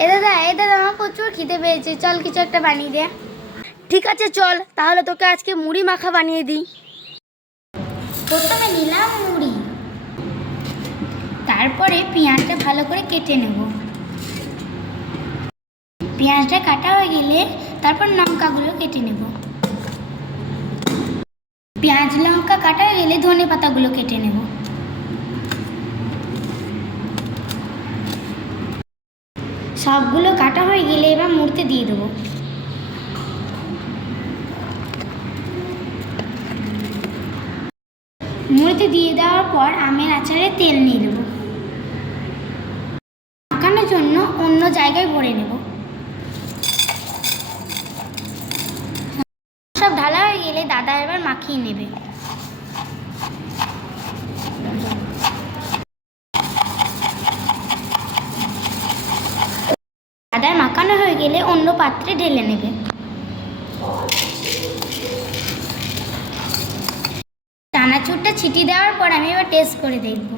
এ দাদা আমার প্রচুর খিদে পেয়েছে, চল কিছু একটা বানিয়ে দে। ঠিক আছে চল, তাহলে তোকে আজকে মুড়ি মাখা বানিয়ে দিই। প্রথমে নিলাম মুড়ি, তারপরে পেঁয়াজটা ভালো করে কেটে নেব। পেঁয়াজটা কাটা হয়ে গেলে তারপর লঙ্কাগুলো কেটে নেব। পেঁয়াজ লঙ্কা কাটা হয়ে গেলে ধনে পাতাগুলো কেটে নেব। সবগুলো কাটা হয়ে গেলে এবার মুড়তে দিয়ে দেবো। মুড়তে দিয়ে দেওয়ার পর আমের আচারে তেল নিয়ে দেবো। মাখানোর জন্য অন্য জায়গায় ভরে নেব। সব ঢালা হয়ে গেলে দাদা এবার মাখিয়ে নেবে। দাদার মাখানো হয়ে গেলে অন্য পাত্রে ঢেলে নেবে। চানাচুরটা ছিটিয়ে দেওয়ার পর আমি এবার টেস্ট করে দেখব।